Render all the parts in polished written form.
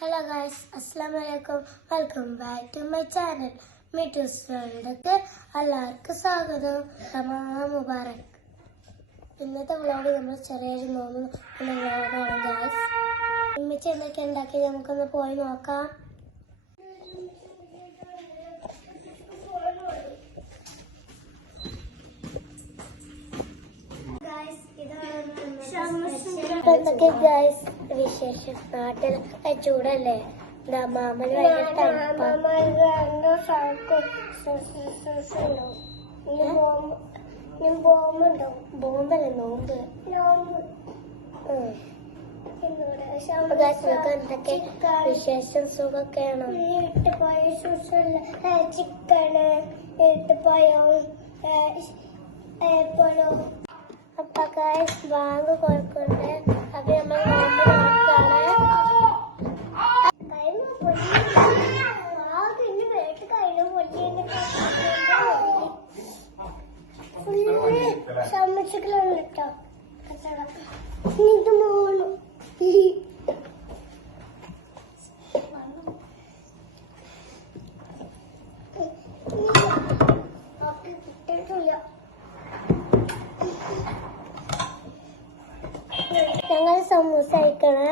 Hello guys, Assalamualaikum. Welcome back to my channel. Meetus World. എല്ലാവർക്കും സ്വാഗതം. റമദാൻ മുബാറക്. ഇന്നത്തെ vlog നമ്മൾ ചെറിയൊരു വ്ലോഗാണ് ഗൈസ്. ഇമ്മച്ചി എന്തൊക്കെ ഉണ്ടാക്കി നമുക്കൊന്ന് പോയി നോക്കാം. എന്തൊക്കെ ഗൈസ് വിശേഷം? നാട്ടിൽ ചൂടല്ലേ? മാമന് ബോംബല്ലേ നോമ്പ്. എന്തൊക്കെ വിശേഷം? സുഖമൊക്കെയാണോ? ചിക്കന് ഏത്തപ്പഴം അപ്പൊ ഗൈസ് ബാങ്ക് കൊടുക്കുന്നുണ്ട്. അപ്പൊ നമ്മൾ നോമ്പ് നോക്കാണ്. സമ്മതിക്കലാണ് കേട്ടോ. ഇത് മോളും കിട്ടിയിട്ടില്ല. ഞങ്ങൾ സമൂസ കഴിക്കണേ.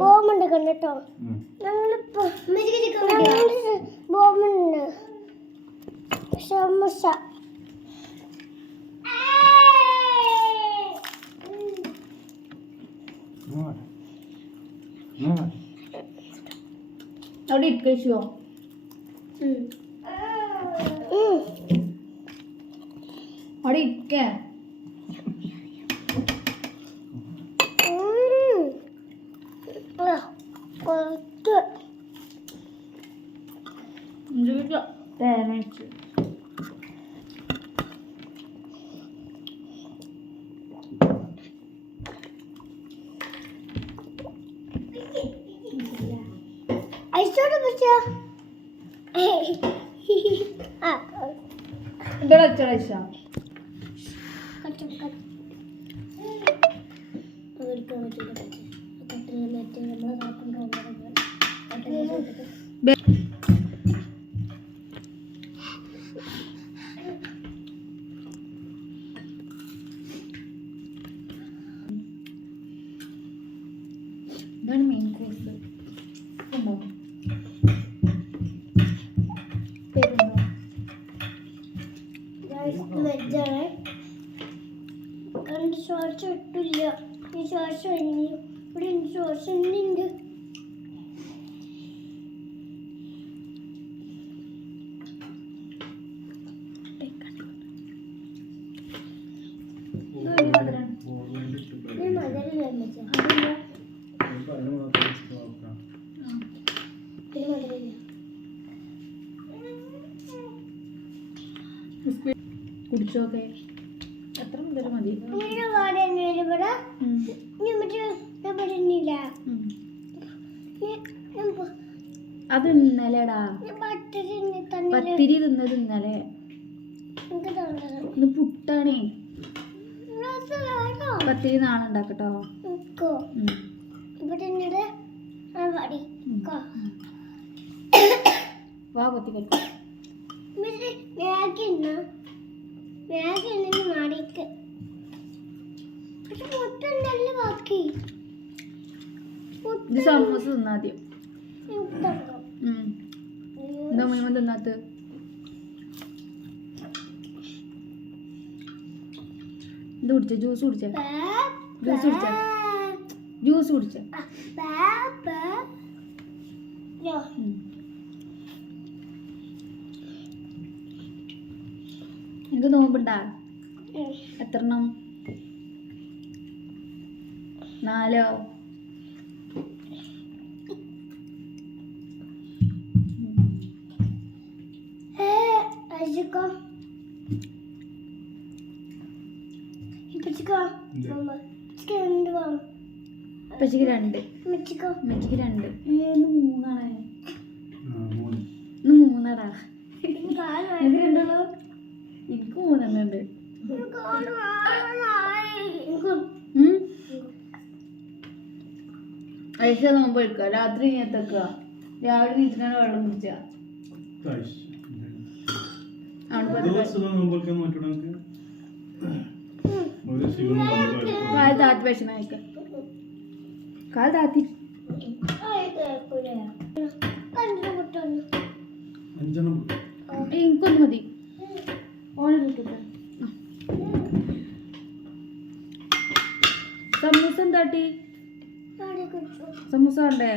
ബോംബുണ്ട് കണ്ടോ? ബോംബുണ്ട് സമൂസ. അവിടെ ഇരിക്കോ? അവിടെ ഇരിക്ക. തേനച്ച് ഇതാണ് മെയിൻ കോഴ്സ്. ഉണ്ടോ? വെജാണ്. രണ്ട് ശ്വാസം ഇട്ടില്ല. ഈ ശ്വാസം ഇവിടെ ശ്വാസം ഉണ്ട്. കുടിച്ചോക്കെ എത്ര മുതൽ മതി? അത് ഇന്നലെടാ പത്തിരി തിന്നത് ഇന്നലെ. ഇന്ന് പുട്ടാണേ. പത്തിരി നാളെ ഉണ്ടാക്കട്ടോ. വാ കൊത്തി കഴിക്കും. ഇത് സമൂസ തിന്നാദ്യം. എന്താ മുഴുവൻ തിന്നാത്ത? ഇത് കുടിച്ച ജ്യൂസ് കുടിച്ച ജ്യൂസ് കുടിച്ച എനിക്ക് നോമ്പുണ്ടാ? എത്രണ്ണം? 4. പച്ചക്ക് 2. 3 ആണ്. ഇത് കണ്ടല്ലോ എനിക്ക് 3 ഉണ്ട്. ഐഷ നോമ്പ് എടുക്കുക, രാത്രി നീത്തെക്കുക, രാവിലെ നീച്ചിട്ടാണ് വെള്ളം കുടിച്ച. കാല് താത്തി ഭക്ഷണം കഴിക്ക, കാല് താത്തി. എനിക്കൊന്ന് മതി. സമൂസ എന്താട്ടി? സമൂസ ഉണ്ടേ?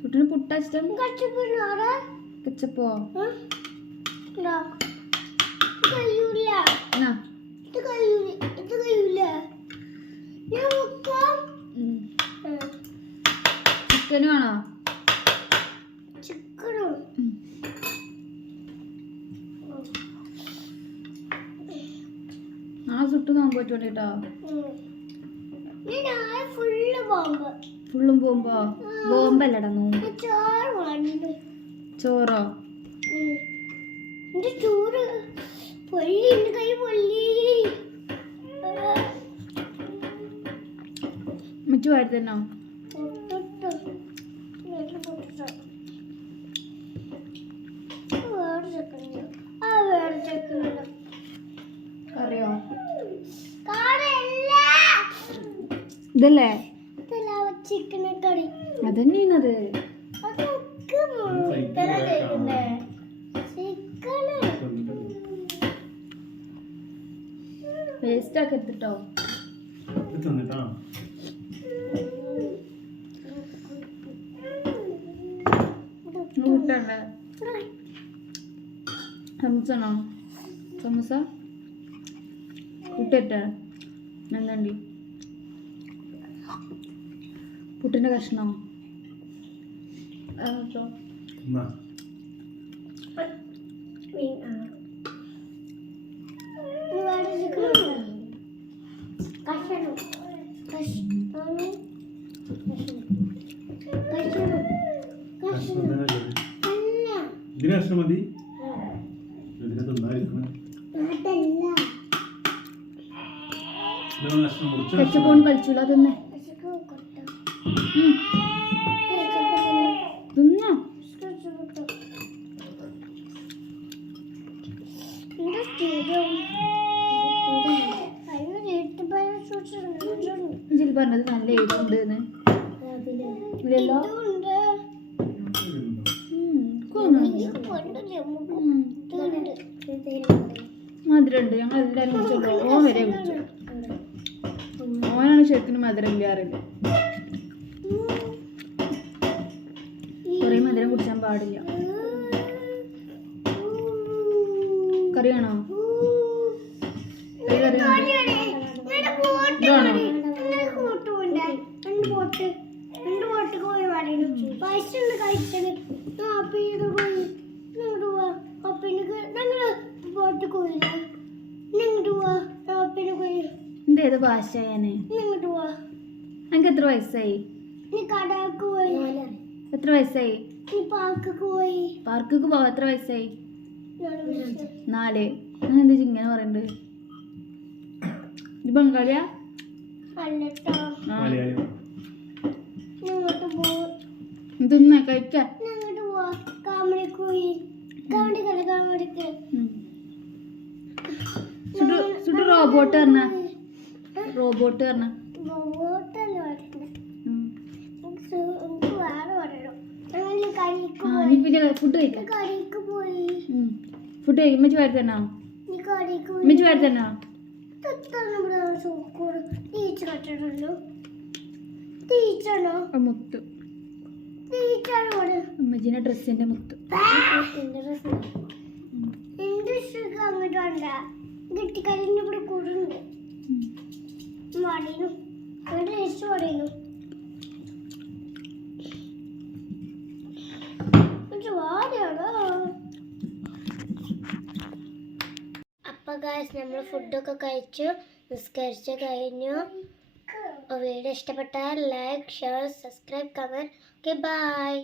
കുട്ടിന് പുട്ട ഇഷ്ടം? കച്ചപ്പോ? ചിക്കനും ആണോ? നാളെ ചുട്ട് നോമ്പ് പറ്റൂട്ടോ. ഫുള്ളും പോകുമ്പോ ബോംബല്ലടാ നോമ്പ്. ചോറോ? മിച്ചു വാരി തന്നോ? അറിയോ ഇതല്ലേ അതന്നെയാണത്. വേസ്റ്റ് ആക്കി എടുത്തിട്ടോ. സമൂസണോ? സമൂസ കൂട്ടിട്ട എന്തണ്ടി? പുട്ടിന്റെ കഷ്ണോ? മതി. കച്ചപ്പോൺ കളിച്ചൂല തിന്നെ തിന്നോ. ജിൽ പറഞ്ഞത് നല്ല എഴുതുണ്ട് ഇല്ലല്ലോ. മധുരമുണ്ട്. ഞങ്ങൾ എല്ലാവരും കുടിച്ചല്ലോ. ഓൻ വരെ കുടിച്ചു. ഓനാണ് ശരിക്കും മധുരം ഇല്ലാറില്ല. കുറേ മധുരം കുടിച്ചാൻ പാടില്ല. കറിയാണോ? ഇതേത് ഭാഷയാണ്? എനിക്ക് എത്ര വയസ്സായി? എത്ര വയസ്സായി? പാർക്ക് പോവാ. എത്ര വയസ്സായി? 4. എന്താ ഇങ്ങനെ പറയണ്ട്? ഇത് ബംഗാളിയാ? ഇതൊന്നാ കഴിക്കാം. റോബോട്ട് പറഞ്ഞ ഫുഡ് കഴിക്കാം. ഫുഡ് കഴിക്കും. ഉമ്മച്ചി വാരി തന്നോ? ഉമ്മച്ചി വാരി തന്നോ? മുത്ത് ഉമ്മച്ചിന്റെ ഡ്രസ്സിന്റെ മുത്ത്. അപ്പൊ ഗായ്സ് നമ്മൾ ഫുഡൊക്കെ കഴിച്ചു, നിസ്കരിച്ച് കഴിഞ്ഞു. വീഡിയോ ഇഷ്ടപ്പെട്ടാൽ like share subscribe comment okay bye.